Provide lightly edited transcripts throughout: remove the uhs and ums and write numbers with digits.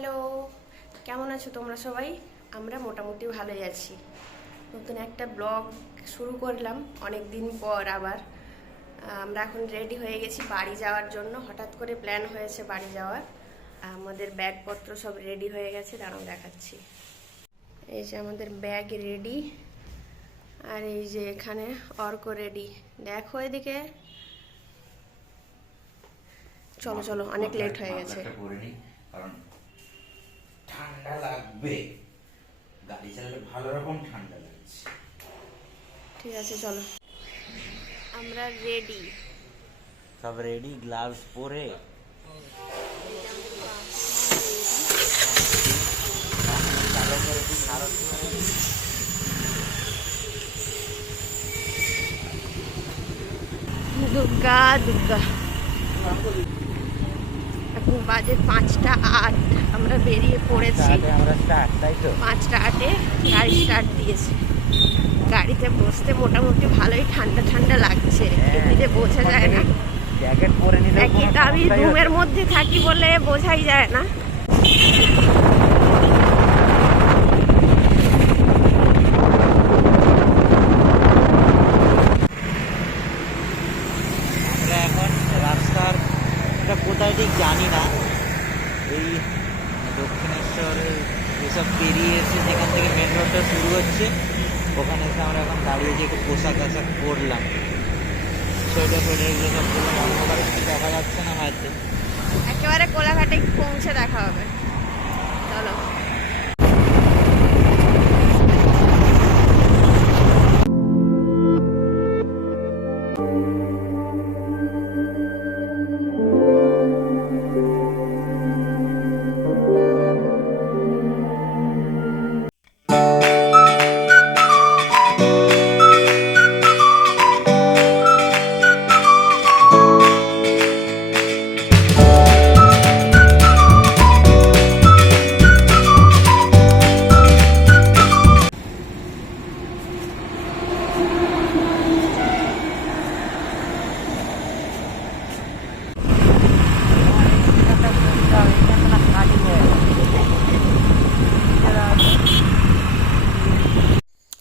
Hello, কেমন আছো তোমরা সবাই? আমরা মোটামুটি ভালোই আছি। নতুন একটা ব্লগ শুরু করলাম অনেক দিন পর আবার। আমরা এখন রেডি হয়ে গেছি বাড়ি যাওয়ার জন্য। হঠাৎ করে প্ল্যান হয়েছে বাড়ি যাওয়ার। আমাদের ব্যাগপত্র সব রেডি হয়ে গেছে, দাঁড়াও দেখাচ্ছি। এই যে আমাদের ব্যাগ রেডি, আর এই যে এখানে অর্ক রেডি। দেখো এদিকে, চলো চলো, অনেক লেট হয়ে গেছে। কারণ ঠান্ডা লাগবে, গাড়ি চালালে ভালো রকম ঠান্ডা লাগছে। ঠিক আছে চলো, আমরা রেডি। সব রেডি, গ্লাভস পরে দুর্গা দুর্গা। এখন বাজে 5টা 8, আমরা বেরিয়ে পড়েছি। আমরা স্টার্ট, তাই তো 5টা 8-এ গাড়ি স্টার্ট দিয়েছে। গাড়িতে বসতে মোটামুটি ভালোই ঠান্ডা ঠান্ডা লাগছে, এমনিতে বোঝা যায় না। জ্যাকেট পরে নিলে এটা আমি রুমের মধ্যে থাকি বলে বোঝাই যায় না। আমরা এখন রাস্তার কোথায় ঠিক জানি না, এই দক্ষিণেশ্বরের এসব পেরিয়ে এসে যেখান থেকে মেন রোডটা শুরু হচ্ছে ওখানে এসে আমরা এখন দাঁড়িয়ে যে একটু পোশাক আশাক করলাম। সোয়েটার ফোয়েটার এগুলো সব করলাম, অন্ধকারে কিছু দেখা যাচ্ছে না হয়তো। একেবারে কোলাঘাটে পৌঁছে দেখা হবে, চলো।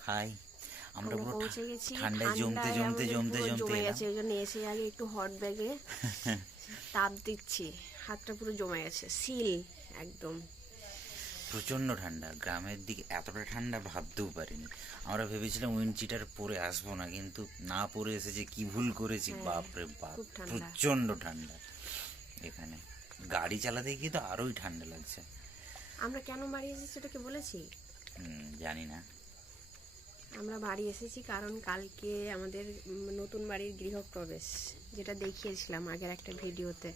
হাই, আমরা পুরো পৌঁছে গেছি। ঠান্ডায় জমতে জমতে জমতে জমতে গেছে, ওই জন্য এসে আগে একটু হট ব্যাগে তাপ দিচ্ছি। হাতটা পুরো জমে গেছে, সিল একদম। প্রচণ্ড ঠান্ডা। গ্রামের দিকে এতটা ঠান্ডা ভাবতেও পারিনি। আমরা ভেবেছিলাম উইন্ড চিটার পরে আসবো না, কিন্তু না পরে এসেছে, কি ভুল করেছি। বাপরে বাপ, প্রচণ্ড ঠান্ডা এখানে। গাড়ি চালাতে গিয়ে তো আরোই ঠান্ডা লাগছে। আমরা কেন বাড়ি এসেছি সেটাকে বলেছি? জানি না। আমরা বাড়ি এসেছি কারণ কালকে আমাদের নতুন বাড়ির গৃহপ্রবেশ, যেটা দেখিয়েছিলাম আগের একটা ভিডিওতে।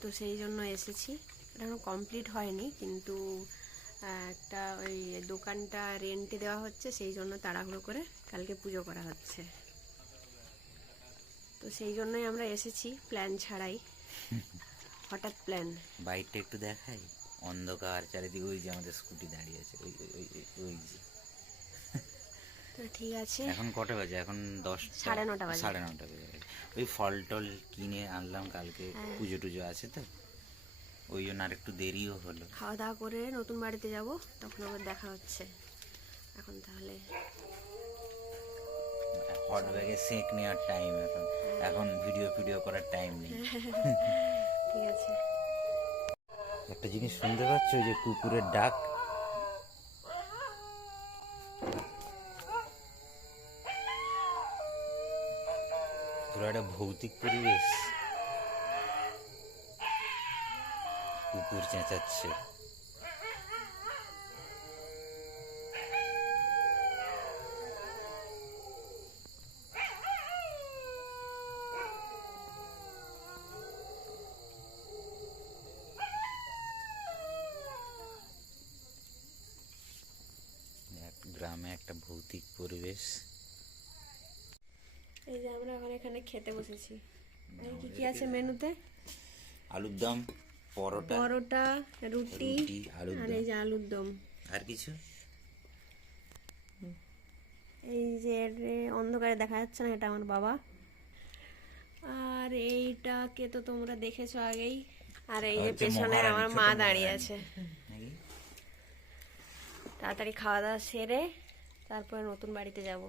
তো সেই জন্য এসেছি। এটা এখনো কমপ্লিট হয়নি, কিন্তু একটা ওই দোকানটা রেন্টে দেওয়া হচ্ছে, সেই জন্য তাড়াহুড়ো করে কালকে পুজো করা হচ্ছে। তো সেই জন্যই আমরা এসেছি, প্ল্যান ছাড়াই, হঠাৎ প্ল্যান। বাইকটা একটু দেখাই, অন্ধকার চারিদিকে। ওই যে আমাদের স্কুটি দাঁড়িয়ে আছে, ওই ওই ওই যে। ঠিক আছে, এখন কটা বাজে? এখন 9:30 বাজে। 9:30 বাজে। ওই ফল টল কিনে আনলাম, কালকে পুজো টুজো আছে তো, ওই জন্য আর একটু দেরিও হলো। খাওয়া দাওয়া করে নতুন বাড়িতে যাব, তখন আবার দেখা হচ্ছে। এখন তাহলে হট ব্যাগে সেঁক নেওয়ার টাইম এখন। এখন ভিডিও করার টাইম নেই। ঠিক আছে। একটা জিনিস শুনতে পাচ্ছ, ওই যে কুকুরের ডাক। পুরো একটা ভৌতিক পরিবেশ। কুকুর চেঁচাচ্ছে। গ্রামে একটা ভৌতিক পরিবেশ। এই যে আমরা এখন এখানে খেতে বসেছি। কি কি আছে মেনুতে? আলুর দম, পরোটা, রুটি, আর এই যে আলুর দম। আর কিছু? এই যে অন্ধকারে দেখা যাচ্ছে না, এটা আমার বাবা। আর এইটাকে তো তোমরা দেখেছো আগেই, আর এই যে হচ্ছে পেছনে মহারানী, আমার ছোট মা মহারানী। দাঁড়িয়ে আছে। নাকি? তাড়াতাড়ি খাওয়া দাওয়া সেরে তারপরে নতুন বাড়িতে যাব।